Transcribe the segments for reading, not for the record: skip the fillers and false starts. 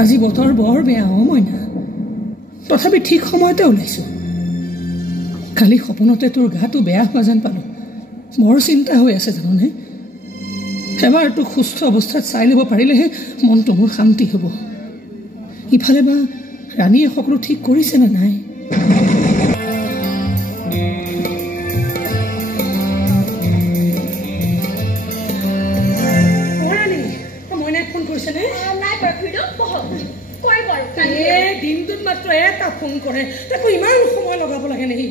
আজি বতৰ বৰ বেয়া মইনা তথাপি ঠিক সময়তে ওলাইছো কালি সপোনতে তোৰ গাটো বেয়া হোৱা যেন পালো বৰ চিন্তা হৈ আছে জানোনে এবাৰ তোক সুস্থ অৱস্থাত চাই ল'ব পাৰিলেহে মনটো মোৰ শান্তি হ'ব ইফালে বা ৰাণীয়ে সকলো ঠিক কৰিছে নে নাই দিনটোত মাত্ৰ এটা ফোন কৰে তাকো ইমান সময় লগাব লাগে নেকি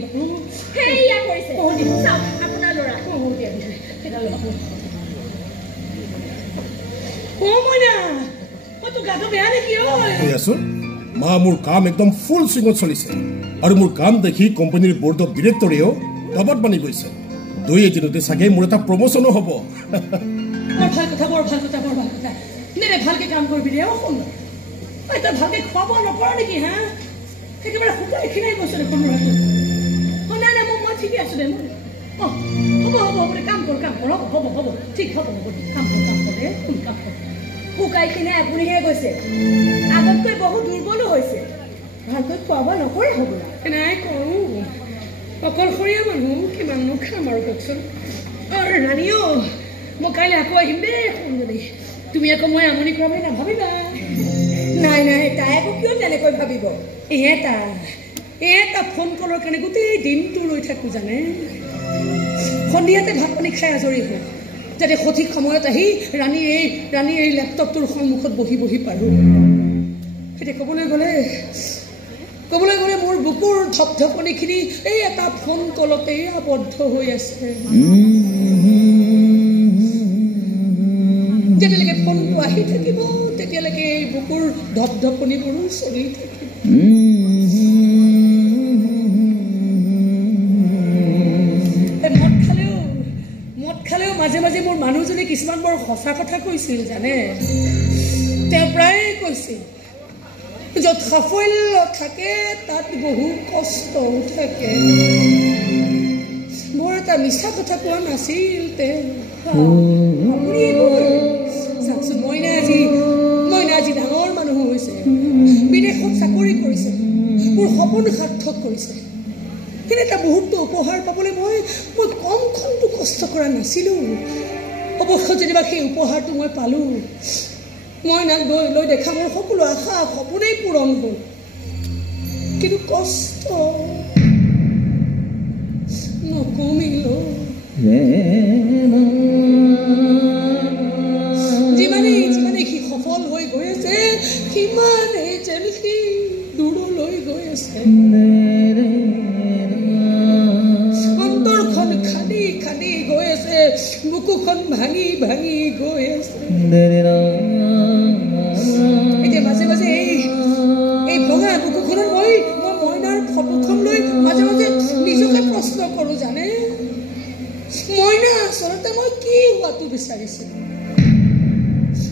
মা মোৰ কাম একদম ফুল সুইঙত চলিছে আৰু মোৰ কাম দেখি কোম্পানীৰ বৰ্ড অফ ডিৰেক্টৰেও দবাত বানি গৈছে 2 এদিনতে চাগে মোৰ এটা প্ৰমোচনো হ'ব বৰ ভাল কথা ভালকে কাম কৰিবি দে সুন্দৰ তই ভালকে খোৱা বোৱা নকৰ নেকি হা একেবাৰে শুকাই খিনাই গৈছে দেখোন নাই নাই মই ঠিকে আছো দে মোৰ হ'ব কাম কৰ হ'ব ঠিক হ'ব কাম কৰ দে কাম কৰ শুকাই খিনাই আপুনিহে গৈছে আগতকৈ বহু দুৰ্বলো হৈছে ভালকৈ খোৱা বোৱা নকৰে হ'ব নাই কৰোঁ অকলশৰীয়া মানুহ কিমাননো খাম আৰু কওকচোন ৰাণীও মই কাইলৈ আকৌ আহিম দেই সোনকালে তুমি আকৌ মই আমনি কৰা বুলি নাভাবিবা নাই তাই আকৌ কিয় তেনেকৈ ভাবিব এটা ফোন কলৰ কাৰণে গোটেই দিনটো ৰৈ থাকোঁ জানে সন্ধিয়াতে ভাত পানী খাই আজৰি হয় যাতে সঠিক সময়ত আহি ৰাণীৰ এই লেপটপটোৰ সন্মুখত বহি পাৰোঁ এতিয়া ক'বলৈ গ'লে মোৰ বুকুৰ ধপধপনিখিনি এই এটা ফোন কলতেই আবদ্ধ হৈ আছে যেতিয়ালৈকে ফোনটো আহি থাকিব তেতিয়ালৈকে এই বুকুৰ ধপধপনিবোৰো চলি থাকিব মদ খালেও মাজে মাজে মোৰ মানুহজনে কিছুমান বৰ সঁচা কথা কৈছিল জানে তেওঁ প্ৰায় কৈছিল য'ত সাফল্য থাকে তাত বহু কষ্টও থাকে বৰ এটা মিছা কথা কোৱা নাছিল মইনা আজি ডাঙৰ মানুহ হৈছে বিদেশত চাকৰি কৰিছে মোৰ সপোন সাৰ্থক কৰিছে কিন্তু এটা বহুতো উপহাৰ পাবলৈ মই কমখনটো কষ্ট কৰা নাছিলোঁ অৱশ্যে যেনিবা সেই উপহাৰটো মই পালোঁ মইনাক লৈ দেখা মোৰ সকলো আশা সপোনেই পূৰণ হ'ল কিন্তু কষ্ট নকমিল যিমানেই সি সফল হৈ গৈ আছে সিমানেই যেন সি দূৰলৈ গৈ আছে অন্তৰখন খান্দি গৈ আছে বুকুখন ভাঙি গৈ আছে এতিয়া মাজে মাজে এই ভঙা বুকুখনত মই মইনাৰ ফটোখন লৈ মাজে মাজে নিজকে প্ৰশ্ন কৰোঁ জানে মইনা আচলতে মই কি হোৱাটো বিচাৰিছিলোঁ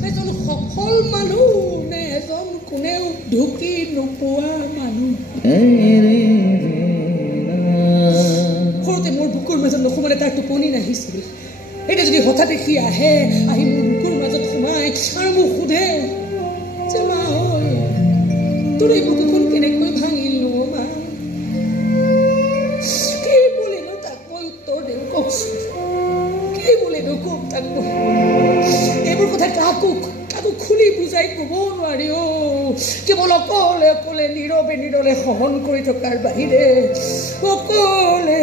এজন সফল মানুহ নে এজন কোনেও ঢুকি নোপোৱা মানুহ সৰুতে মোৰ বুকুৰ মাজত নোসোমালে তাৰ টোপনি নাহিছিল এতিয়া যদি হঠাৎ সি আহি মোৰ বুকুৰ মাজত সোমাই আৰু মোক সোধে যে মা তোৰ এই বুকুখন কেনেকৈ ভাঙিলো মা কি বুলিনো তাক মই উত্তৰ দিওঁ কওকচোন কি বুলিনো কওক তাক মই এইবোৰ কথা কাকো খুলি বুজাই ক'ব নোৱাৰি কেৱল অকলে নীৰৱে সহন কৰি থকাৰ বাহিৰে অকলে